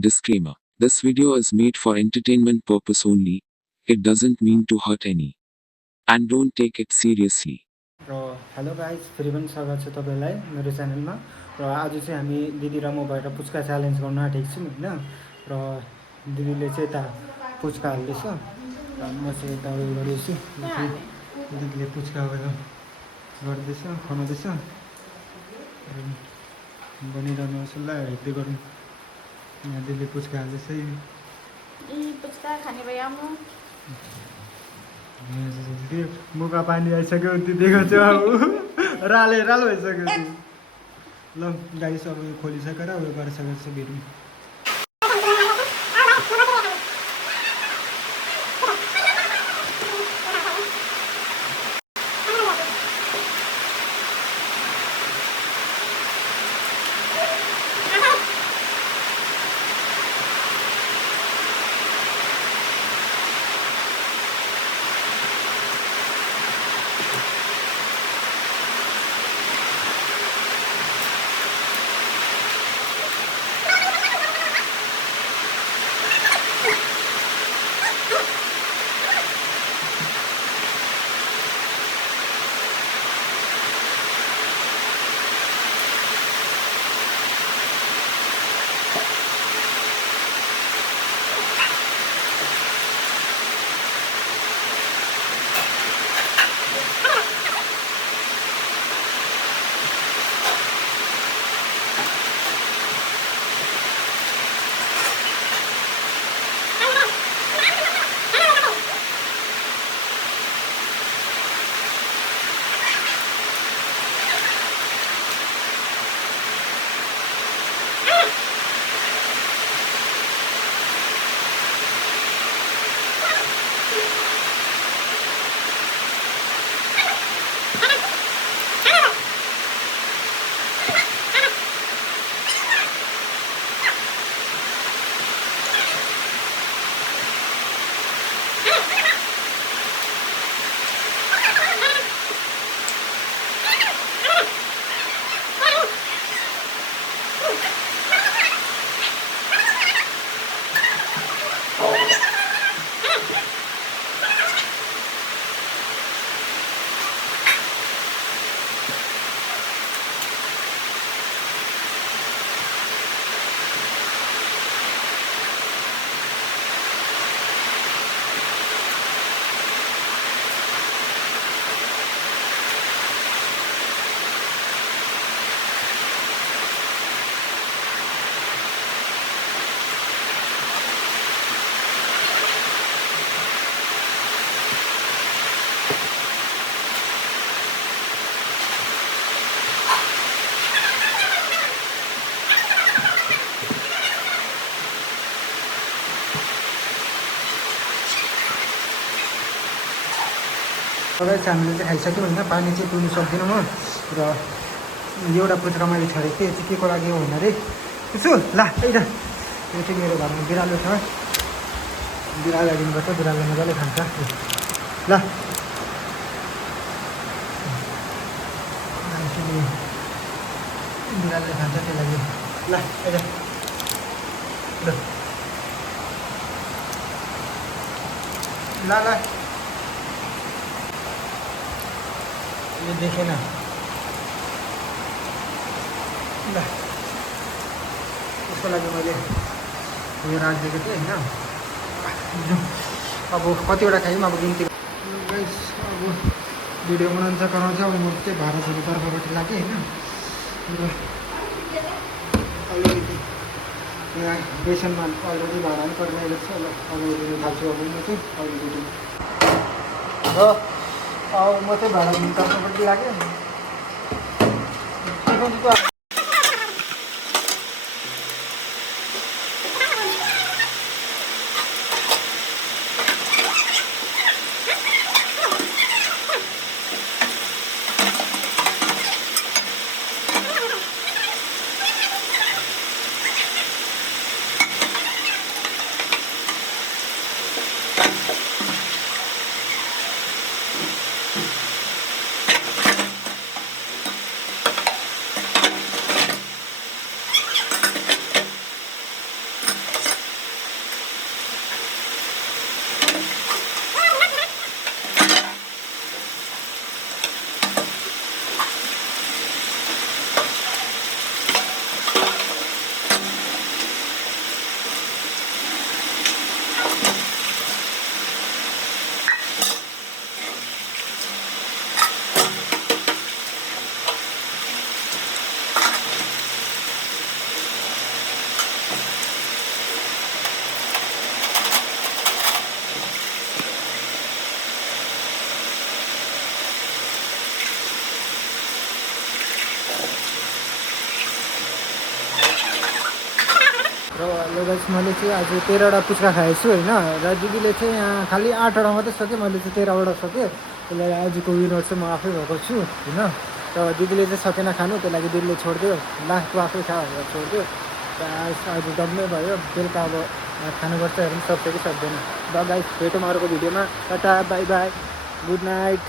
Disclaimer. This video is made for entertainment purpose only. It doesn't mean to hurt any. And don't take it seriously. Hello guys, फेरि पनि स्वागत छ तपाईँलाई मेरो च्यानलमा। र आज चाहिँ हामी दिदी र म भएर पुच्का च्यालेन्ज गर्न आँटेको छौँ होइन। र दिदीले चाहिँ यता पुच्का हाल्दैछ र म चाहिँ यता उयो गर्दैछु। दिदीले पुच्का गर्दैछ, खनाउँदैछ, बनिरहनु होस् ल, हेर्दै गरौँ। यहाँ दिदीले पुच्का हाल्दैछ। पुच्का खाने भयो आउनु। मुखमा पानी आइसक्यो दिदीको चाहिँ अब राल भइसक्यो। ल गाइस, अब यो खोलिसकेर उयो गरिसकेको छ भिडियो। गाइस, हामीले चाहिँ खाइसक्यौँ होइन। पानी चाहिँ पिउनु सक्दिनँ म। र एउटा पुच्का मैले छोडेको थिएँ, यो चाहिँ के को लागि हो भने अरे यसो ला त्यही त, यो चाहिँ मेरो घरमा बिरालो छ, बिरालो दिनुपर्छ, बिरालो मजाले खान्छ ल। बिरालोले खान्छ त्यही लागि ल, ल ल ये देखे ना ल, उसको लागि मैले उयो राखिदिएको थिएँ होइन। अब कतिवटा खायौँ, अब गिन्ती गाइस। अब भिडियो बनाउनु चाहिँ कराउँछ। अब म चाहिँ भारतहरू तर्फबाट लागेँ होइन। र अलिकति यहाँ बेसनमा अलरेडी भाडा पनि परिरहेको छ। ल अब हेर्नु थाल्छु। अब म चाहिँ अलिकति र अब म चाहिँ भाडा दिनु तर्फबाट लागेँ। गाइस मैले चाहिँ आज 13वटा पुच्का खाएको छु होइन र दिदीले चाहिँ यहाँ खालि 8वटा मात्रै सक्यो मैले चाहिँ 13वटा सक्यो त्यसले आजको विनर चाहिँ म आफै भएको छु होइन र दिदीले चाहिँ सकेन खानु त्यही लागि दिदीले छोडिदियो लास्टको आफै खा भनेर छोडिदियो र आज डम्मै भयो बेलुका अब खानुपर्छ हेरौँ सक्छ कि सक्दैन ल गाइस भेटौँ अर्को भिडियोमा tata bye by good night